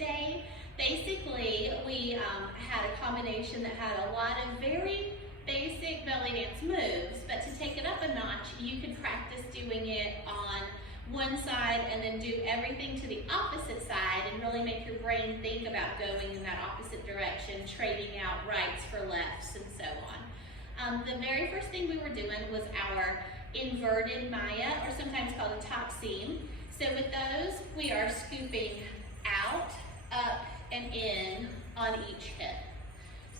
today. Basically, we had a combination that had a lot of very basic belly dance moves, but to take it up a notch, you could practice doing it on one side and then do everything to the opposite side and really make your brain think about going in that opposite direction, trading out rights for lefts and so on. The very first thing we were doing was our inverted Maya, or sometimes called a top seam. So with those, we are scooping out, up, and in on each hip.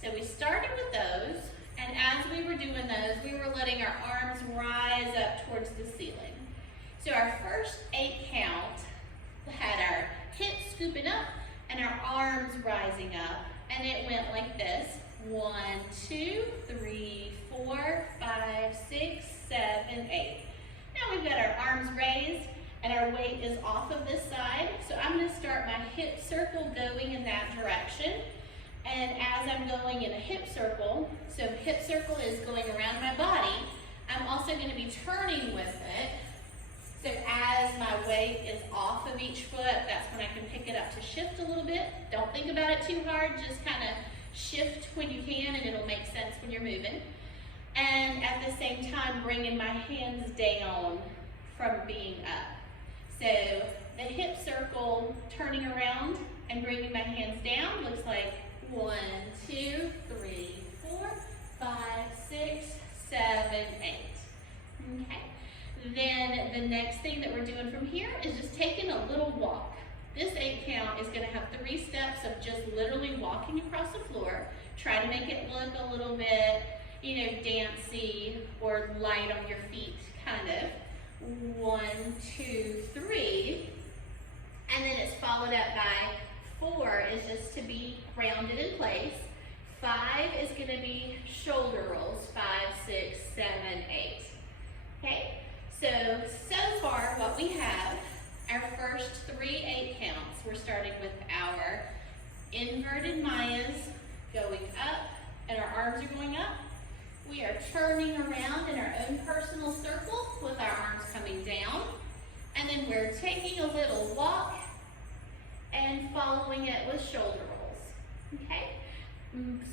So we started with those, and as we were doing those, we were letting our arms rise up towards the ceiling. So our first 8 count had our hips scooping up and our arms rising up, and it went like this. 1, 2, 3, 4, 5, 6, 7, 8. Now we've got our arms raised and our weight is off of this side. So I'm going to start my hip circle going in that direction. And as I'm going in a hip circle, so hip circle is going around my body, I'm also going to be turning with it. So as my weight is off of each foot, that's when I can pick it up to shift a little bit. Don't think about it too hard, just kind of shift when you can and it'll make sense when you're moving. And at the same time, bringing my hands down from being up. So the hip circle, turning around and bringing my hands down looks like 1, 2, 3, 4, 5, 6, 7, 8. Okay. Then the next thing that we're doing from here is just taking a little walk. This 8 count is going to have 3 steps of just literally walking across the floor. Try to make it look a little bit, dancey or light on your feet, kind of. 1, 2, 3. And then it's followed up by 4 is just to be grounded in place. 5 is going to be shoulder rolls. 5, 6, 7, 8. Okay? So far what we have, our first 3 8 counts, we're starting with our inverted Mayas going up, and our arms are going up. We are turning around in our own personal circle with our arms coming down. And then we're taking a little walk and following it with shoulder rolls. Okay?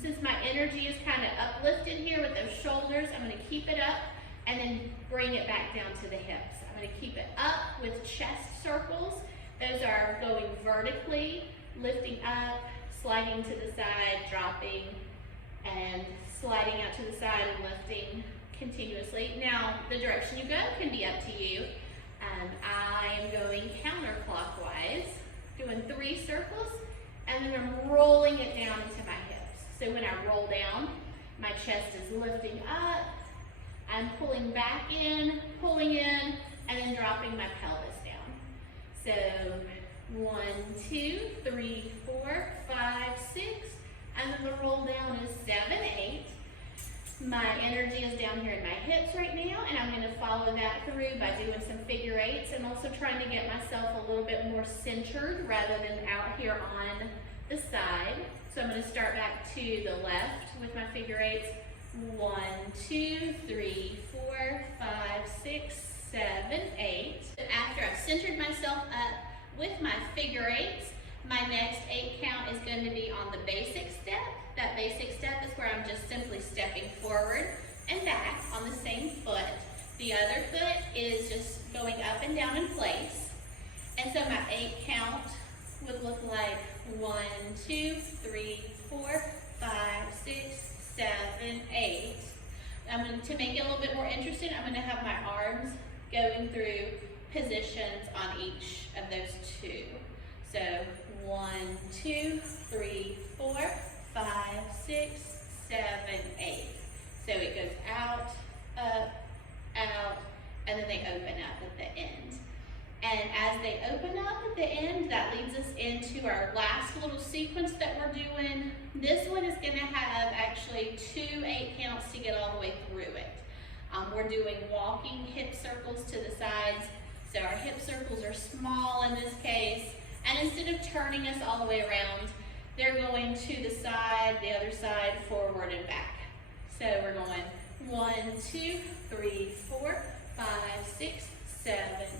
Since my energy is kind of uplifted here with those shoulders, I'm going to keep it up and then bring it back down to the hips. I'm going to keep it up with chest circles. Those are going vertically, lifting up, sliding to the side, dropping, and sliding out to the side and lifting continuously. Now, the direction you go can be up to you. I am going counterclockwise, doing 3 circles, and then I'm rolling it down into my hips. So when I roll down, my chest is lifting up, I'm pulling back in, pulling in, and then dropping my pelvis down. So 1, 2, 3, 4, 5, 6, and then the roll down is 7, 8. My energy is down here in my hips right now, and I'm going to follow that through by doing some figure 8s and also trying to get myself a little bit more centered rather than out here on the side. So I'm going to start back to the left with my figure 8s. 1, 2, 3, 4, 5, 6, 7, 8. After I've centered myself up with my figure 8s, my next 8 count is going to be on the basic step. That basic step is where I'm just simply stepping forward and back on the same foot. The other foot is just going up and down in place. And so my 8 count would look like 1, 2, 3, 4, 5, 6, 7, 8. To make it a little bit more interesting, I'm going to have my arms going through positions on each of those 2. So 1, 2, 3, 4, 5, 6, 7, 8. So it goes out, up, out, and then they open up at the end. And as they open up at the end, that leads us into our last little sequence that we're doing. This one is going to have actually 2 8 counts to get all the way through it. We're doing walking hip circles to the sides. So our hip circles are small in this case. And instead of turning us all the way around, they're going to the side, the other side, forward and back. So we're going 1, 2, 3, 4, 5, 6, 7,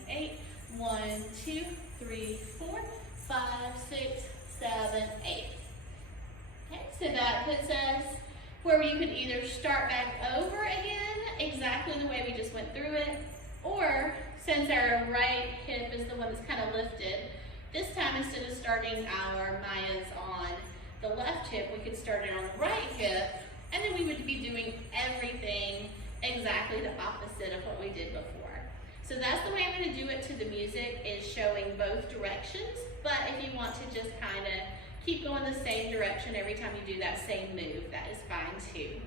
8. 1, 2, 3, 4, 5, 6, 7, 8. Okay, so that puts us where you could either start back over again, exactly the way we just went through it, or since our right hip is the one that's kind of lifted, this time instead of starting our Mayas on the left hip, we could start it on the right hip, and then we would be doing everything exactly the opposite of what we did before. So that's the way I'm going to do it to the music, is showing both directions, but if you want to just kind of keep going the same direction every time you do that same move, that is fine too.